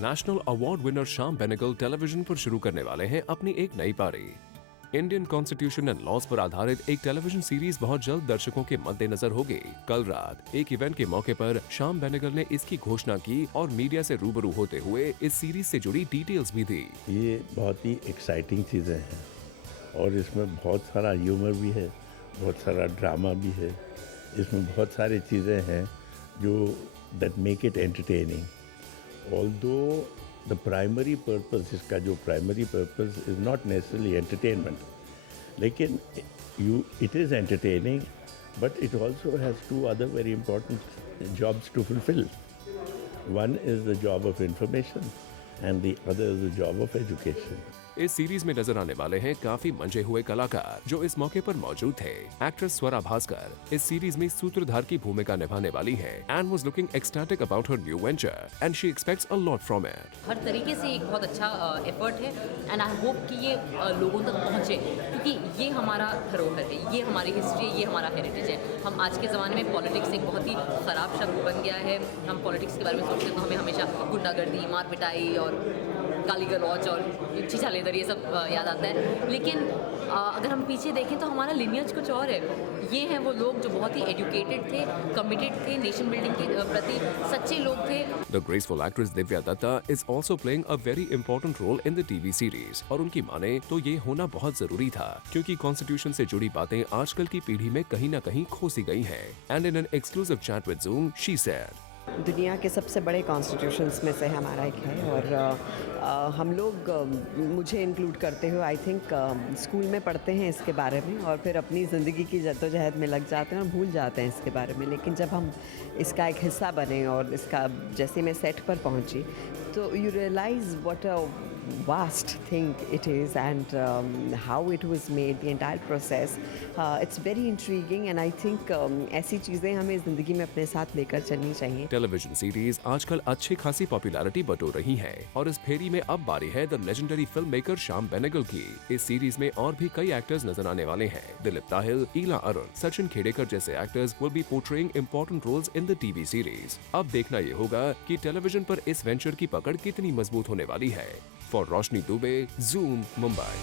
National award winner Shyam Benegal television पर शुरू करने वाले हैं अपनी एक नई पारी। इंडियन कॉन्स्टिट्यूशन एंड लॉज पर आधारित एक टेलीविजन सीरीज बहुत जल्द दर्शकों के मद्देनजर होगी। कल रात एक इवेंट के मौके पर श्याम बेनेगल ने इसकी घोषणा की और मीडिया से रूबरू होते हुए इस सीरीज से जुड़ी डिटेल्स भी दी। ये बहुत ही एक्साइटिंग चीज़ें हैं और इसमें बहुत सारा ह्यूमर भी है, बहुत सारा ड्रामा भी है। इसमें बहुत सारी चीज़ें हैं जो that make it entertaining. Although the primary purpose, इसका जो primary purpose is not necessarily entertainment, लेकिन it is entertaining, but it also has two other very important jobs to fulfill. One is the job of information and the other is the job of education. इस series में नजर आने वाले हैं काफी मंजे हुए कलाकार जो इस मौके पर मौजूद थे। एक्ट्रेस स्वरा भास्कर इस सीरीज में सूत्रधार की भूमिका निभाने वाली हैं and was looking ecstatic about her new venture and she expects a lot from it. हर तरीके से एक बहुत अच्छा एफर्ट है एंड आई होप कि ये लोगों तक पहुँचे, क्योंकि ये हमारा धरोहर है, ये हमारी हिस्ट्री है, ये हमारा हेरिटेज है। हम आज के ज़माने में पॉलिटिक्स एक बहुत ही ख़राब शब्द बन गया है। हम पॉलिटिक्स के बारे में सोचते हैं तो हमें हमेशा गुंडागर्दी, मार पिटाई और गाली गलौच और चीचा लेदर ये सब याद आता है। लेकिन अगर हम पीछे देखें तो हमारा लिनियज कुछ और है। ये हैं वो लोग जो बहुत ही एजुकेटेड थे, कमिटेड थे, नेशन बिल्डिंग के प्रति सच्चे लोग थे। The graceful actress Divya Datta is also playing a very important role in the TV series और उनकी माने तो ये होना बहुत जरूरी था क्योंकि कॉन्स्टिट्यूशन से जुड़ी बातें आजकल की पीढ़ी में कहीं न कहीं खोसी गई हैं। And in an exclusive chat with Zoom, she said, दुनिया के सबसे बड़े कॉन्स्टिट्यूशंस में से हमारा एक है और हम लोग मुझे इंक्लूड करते हुए आई थिंक स्कूल में पढ़ते हैं इसके बारे में और फिर अपनी ज़िंदगी की जद्दोजहद में लग जाते हैं और भूल जाते हैं इसके बारे में। लेकिन जब हम इसका एक हिस्सा बने और इसका जैसे मैं सेट पर पहुंची तो you realise what a vast thing it is and how it was made, the entire process. It's very intriguing and I think ऐसी चीज़ें हमें ज़िंदगी में अपने साथ लेकर चलनी चाहिए। टेलीविजन सीरीज आजकल अच्छी खासी पॉपुलैरिटी बटोर रही है और इस फेरी में अब बारी है the legendary film maker Shyam Benegal की। इस सीरीज में और भी कई एक्टर्स नजर आने वाले हैं। दिलीप ताहिल, ईला अरुण, सचिन खेडेकर जैसे actors will be portraying important roles in the TV series. अब देखना ये होगा कि टेलीविजन पर इस वेंचर की पकड़ कितनी मजबूत होने वाली है। For Roshni Dubey, Zoom, Mumbai.